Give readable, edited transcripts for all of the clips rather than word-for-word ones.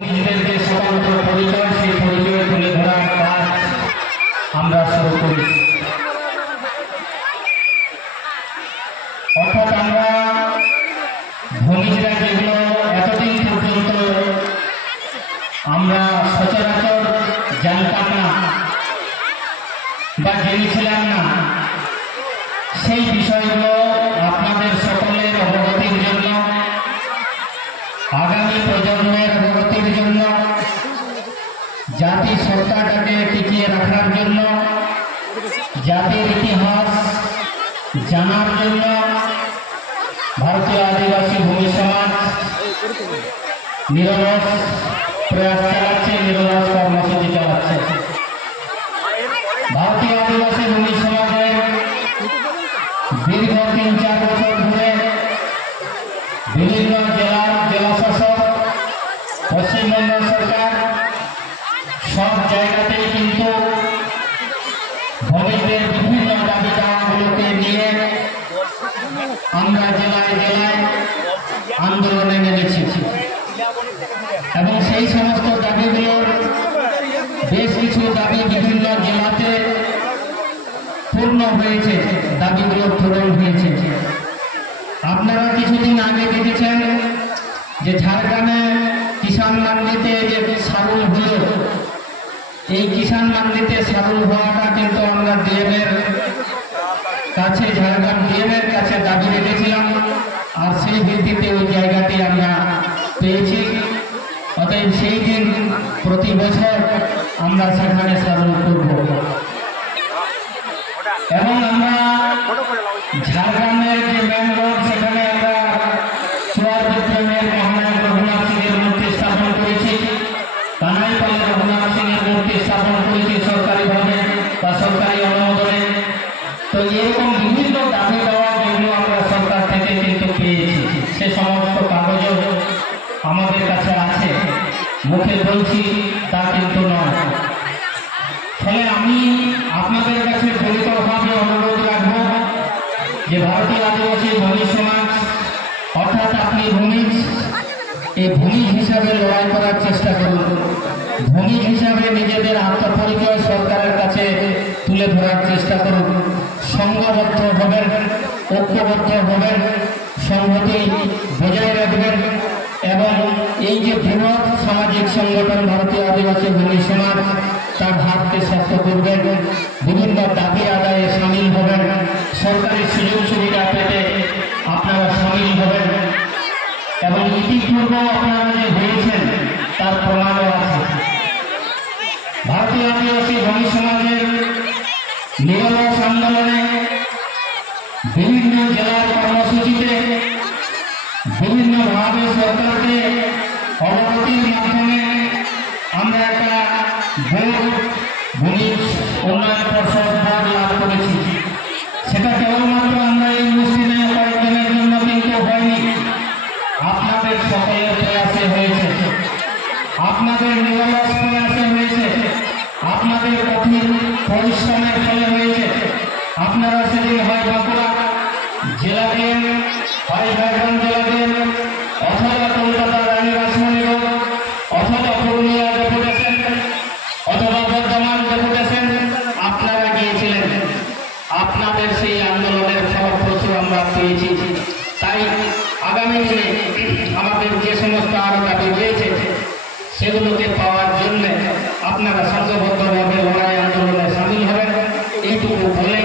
নিজেদের যে স্বতন্ত্র পরিচয় সেই পরিচয় তুলে ধরার কাজ আমরা শুরু করি। অর্থাৎ আমরা ভূমিজরা যেগুলো এতদিন পর্যন্ত আমরা সচরাচর জানতাম না বা জেনেছিলাম না, সেই বিষয়গুলো আপনাদের সকলের অবগতির জন্য, আগামী প্রজন্মের অবগতির জন্য, জাতি সত্তাটাকে টিকিয়ে রাখার জন্য, জাতির ইতিহাস জানার জন্য ভারতীয় আদিবাসী ভূমি সমাজ নিরলস প্রয়াস চালাচ্ছে, নিরলস কর্মসূচি চালাচ্ছে। ভারতীয় আদিবাসী ভূমি সমাজের দীর্ঘ ৩-৪ বছর ধরে বিভিন্ন জেলার জেলাশাসক, পশ্চিমবঙ্গ সরকার সব জায়গাতেই কিন্তু ভূমিদের বিভিন্ন দাবি দাওয়াগুলোকে নিয়ে আমরা জেলায় জেলায় আন্দোলনে নেমেছি এবং সেই সমস্ত দাবিগুলোর বেশ কিছু দাবি বিভিন্ন জেলাতে পূর্ণ হয়েছে, দাবিগুলো পূরণ হয়েছে। আপনারা কিছুদিন আগে দেখেছেন যে ঝাড়গ্রামে কিষাণ মান্ডিতে যে সারুল হলো, এই কিষাণ মান্ডিতে সারুল হওয়াটা কিন্তু আমরা ডিএমের কাছে, ঝাড়গ্রাম ডিএমের কাছে দাবি রেখেছিলাম, আর সেই ভিত্তিতে ওই জায়গাটি আমরা পেয়েছি। অতএব সেই দিন প্রতি বছর আমরা সেখানে সারুল করব এবং আমরা ঝাড়গ্রামের যে মেন রোড সেখানে আমরা চুয়ার বিপ্লবের মহানায়ক রঘুনাথ সিংয়ের মূর্তি স্থাপন করেছি, কানাইপাল রঘুনাথ সিংয়ের মূর্তি স্থাপন করেছি সরকারিভাবে বা সরকারি অনুমোদনে। তো এরকম বিভিন্ন দাবি দেওয়া যেগুলো আমরা সরকার থেকে কিন্তু পেয়েছি, সে সমস্ত কাগজও আমাদের কাছে আছে, মুখে বলছি তা কিন্তু নয়। ফলে আমি আপনাদের কাছে দলিতভাবে অনুরোধ রাখবো যে ভারতীয় আদিবাসী ভূমি সমাজ অর্থাৎ আপনি ভূমিজ, এই ভূমিজ হিসাবে লড়াই করার চেষ্টা করুন, ভূমিজ হিসাবে নিজেদের আত্মপরিচয় সরকারের কাছে তুলে ধরার চেষ্টা করুন, সংঘবদ্ধ হবেন, ঐক্যবদ্ধ হবেন, সংহতি বজায় রাখবেন এবং এই যে বৃহৎ সামাজিক সংগঠন ভারতীয় আদিবাসী ভূমি সমাজ তার হাতকে শক্ত করবেন, বিভিন্ন দাবি আদায়ে সামিল হবেন, সরকারি সুযোগ সুবিধা পেতে আপনারা সামিল হবেন এবং ইতিপূর্বে আপনারা যে হয়েছেন তার প্রমাণও আছে। ভারতীয় আদিবাসী ভূমি সমাজের নিরলস আন্দোলনে বিভিন্ন জেলার কর্মসূচিতে বিভিন্নভাবে সরকারকে অবগতির মাধ্যমে আমরা একটা ভূমি উন্নয়ন পর্ষদ বোর্ড লাভ করেছি। সেটা কেবলমাত্র আমরা এই মুসলিমের কয়েকজনের জন্য কিন্তু হয়নি, আপনাদের সকলের প্রয়াসে হয়েছে, আপনাদের নিরলস প্রয়াসে হয়েছে, আপনাদের কঠিন পরিশ্রমের ফলে হয়েছে। আপনারা সেদিন হয় বাঁকুড়া জেলা দেন, হয় ঝাড়গ্রাম জেলা দেন, অথবা কলকাতা রানী রাসমণি রোড, অথবা পুরুলিয়া ডেপুটেশন, অথবা বর্ধমান ডেপুটেশন আপনারা গিয়েছিলেন। আপনাদের সেই আন্দোলনের ফলপ্রসূ আমরা পেয়েছি। তাই আগামী দিনে আমাদের যে সমস্ত আরো দাবি রয়েছে সেগুলোকে পাওয়ার জন্য আপনারা সংঘবদ্ধভাবে লড়াই আন্দোলনে সামিল হবেন, এইটুকু বলে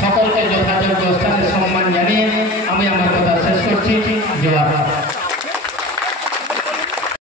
সকলকে যথাযোগ্য স্থানে সম্মান জানিয়ে আমি আমার কথা শেষ করছি।